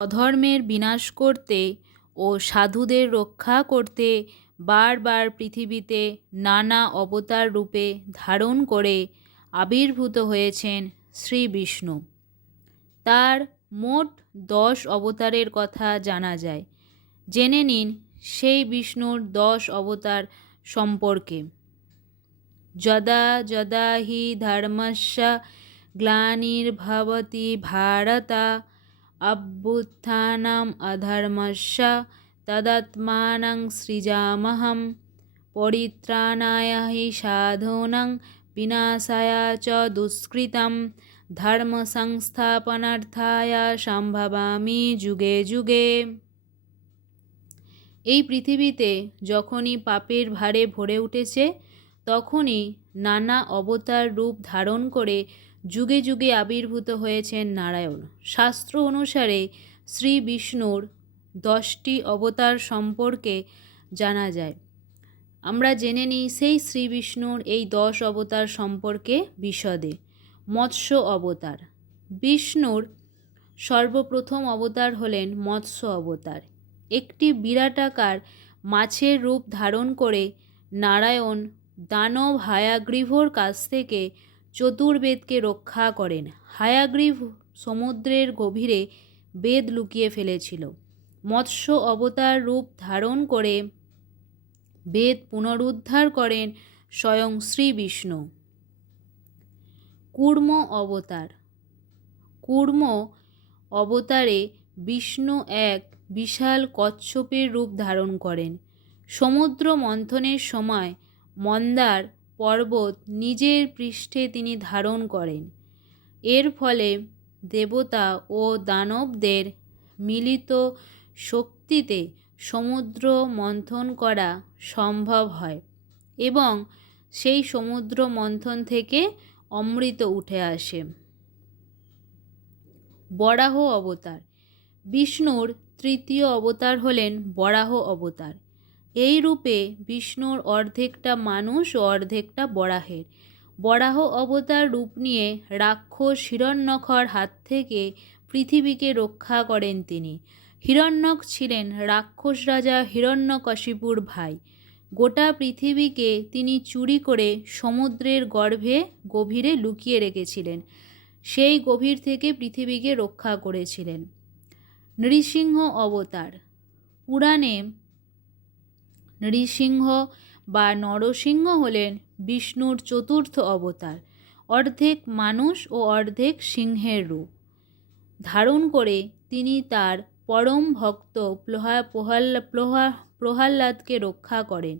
অধর্মের বিনাশ করতে ও সাধুদের রক্ষা করতে বারবার পৃথিবীতে নানা অবতার রূপে ধারণ করে আবির্ভূত হয়েছেন শ্রী বিষ্ণু। তার মোট দশ অবতারের কথা জানা যায়। জেনে নিন সেই বিষ্ণুর দশ অবতার সম্পর্কে। যদা যদা হি ধর্মস্য গ্লানির্ভবতি ভারতা অভ্যুত্থানম অধর্মস্য তদাত্মানং সৃজামহম পরিত্রাণায় হি সাধূনাং বিনাশায় চ দুষ্কৃতম ধর্ম সংস্থাপনার্থায় সম্ভবামি যুগে যুগে এই পৃথিবীতে যখনই পাপের ভারে ভরে উঠেছে, তখনই নানা অবতার রূপ ধারণ করে যুগে যুগে আবির্ভূত হয়েছেন নারায়ণ। শাস্ত্র অনুসারে শ্রী বিষ্ণুর দশটি অবতার সম্পর্কে জানা যায়। আমরা জেনে নিই সেই শ্রী বিষ্ণুর এই দশ অবতার সম্পর্কে বিশদে। মৎস্য অবতার। বিষ্ণুর সর্বপ্রথম অবতার হলেন মৎস্য অবতার। একটি বিরাটাকার মাছের রূপ ধারণ করে নারায়ণ দানব হায়াগ্রীভর কাছ থেকে চতুর্বেদকে রক্ষা করেন। হায়াগ্রীভ সমুদ্রের গভীরে বেদ লুকিয়ে ফেলেছিল। মৎস্য অবতার রূপ ধারণ করে বেদ পুনরুদ্ধার করেন স্বয়ং শ্রী বিষ্ণু। কূর্ম অবতার। কূর্ম অবতারে বিষ্ণু এক বিশাল কচ্ছপের রূপ ধারণ করেন। সমুদ্র মন্থনের সময় মন্দার পর্বত নিজের পৃষ্ঠে তিনি ধারণ করেন। এর ফলে দেবতা ও দানবদের মিলিত শক্তিতে সমুদ্র মন্থন করা সম্ভব হয় এবং সেই সমুদ্র মন্থন থেকে অমৃত উঠে আসে। বরাহ অবতার। বিষ্ণুর তৃতীয় অবতার হলেন বরাহ অবতার। এই রূপে বিষ্ণুর অর্ধেকটা মানুষ ও অর্ধেকটা বরাহের। বরাহ অবতার রূপ নিয়ে রাক্ষস হিরণ্যখর হাত থেকে পৃথিবীকে রক্ষা করেন তিনি। হিরণ্যক ছিলেন রাক্ষস রাজা হিরণ্যকশিপুর ভাই। গোটা পৃথিবীকে তিনি চুরি করে সমুদ্রের গর্ভে গভীরে লুকিয়ে রেখেছিলেন। সেই গভীর থেকে পৃথিবীকে রক্ষা করেছিলেন। নৃসিংহ অবতার। পুরাণে নৃসিংহ বা নরসিংহ হলেন বিষ্ণুর চতুর্থ অবতার, অর্ধেক মানুষ ও অর্ধেক সিংহের রূপ। ধারণ করে তিনি তার পরম ভক্ত প্রহা, প্রহ্লা, প্রহা, প্রহ্লাদকে রক্ষা করেন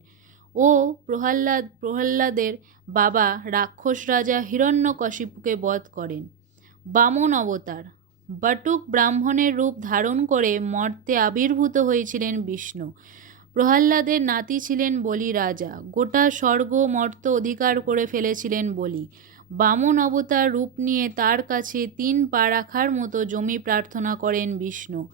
ও প্রহ্লাদ, প্রহ্লাদের বাবা রাক্ষস রাজা হিরণ্যকশিপুকে বধ করেন। বামন অবতার, বটুক ব্রাহ্মণের রূপ ধারণ করে মর্তে আবির্ভূত হয়েছিলেন বিষ্ণু। প্রহ্লাদের নাতি ছিলেন বলি রাজা। গোটা স্বর্গ মর্ত অধিকার করে ফেলেছিলেন বলি। বামন অবতার রূপ নিয়ে তার কাছে তিন পা রাখার মতো জমি প্রার্থনা করেন বিষ্ণু।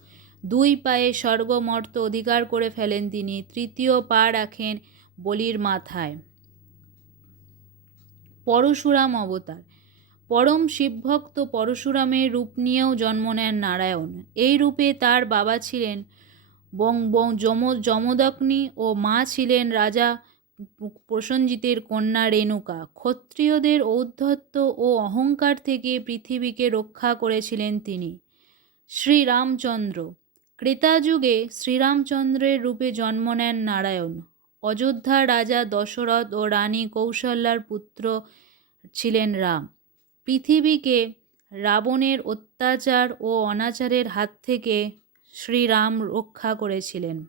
দুই পায়ে স্বর্গমর্ত অধিকার করে ফেলেন তিনি, তৃতীয় পা রাখেন বলির মাথায়। পরশুরাম অবতার। পরম শিবভক্ত পরশুরামের রূপ নিয়েও জন্ম নেন নারায়ণ। এই রূপে তার বাবা ছিলেন বং বং যম যমদগ্নি ও মা ছিলেন রাজা প্রসঞ্জিতের কন্যা রেণুকা। ক্ষত্রিয়দের ঔদ্ধত্য ও অহংকার থেকে পৃথিবীকে রক্ষা করেছিলেন তিনি। শ্রীরামচন্দ্র। ক্রেতাযুগে শ্রীরামচন্দ্রের রূপে জন্ম নেন নারায়ণ। অযোধ্যা রাজা দশরথ ও রানী কৌশল্যার পুত্র ছিলেন রাম। পৃথিবীকে রাবণের অত্যাচার ও অনাচারের হাত থেকে শ্রীরাম রক্ষা করেছিলেন।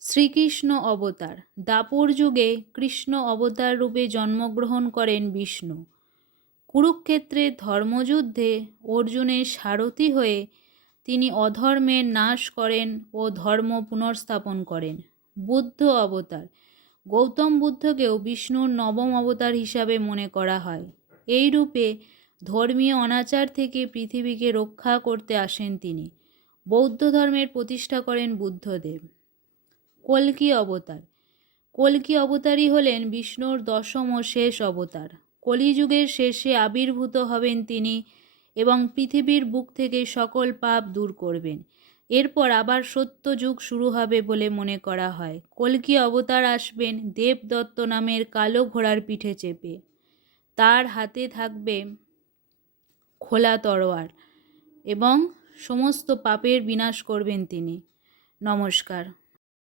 শ্রীকৃষ্ণ অবতার। দাপর যুগে কৃষ্ণ অবতার রূপে জন্মগ্রহণ করেন বিষ্ণু। কুরুক্ষেত্রের ধর্মযুদ্ধে অর্জুনের সারথি হয়ে তিনি অধর্মের নাশ করেন ও ধর্ম পুনর্স্থাপন করেন। বুদ্ধ অবতার। গৌতম বুদ্ধকেও বিষ্ণুর নবম অবতার হিসাবে মনে করা হয়। এই রূপে ধর্মীয় অনাচার থেকে পৃথিবীকে রক্ষা করতে আসেন তিনি। বৌদ্ধ ধর্মের প্রতিষ্ঠা করেন বুদ্ধদেব। কল্কি অবতার। কল্কি অবতারই হলেন বিষ্ণুর দশম ও শেষ অবতার। কলিযুগের শেষে আবির্ভূত হবেন তিনি এবং পৃথিবীর বুক থেকে সকল পাপ দূর করবেন। এরপর আবার সত্য যুগ শুরু হবে বলে মনে করা হয়। কল্কি অবতার আসবেন দেবদত্ত নামের কালো ঘোড়ার পিঠে চেপে। তার হাতে থাকবে খোলা তরোয়ার এবং সমস্ত পাপের বিনাশ করবেন তিনি। নমস্কার।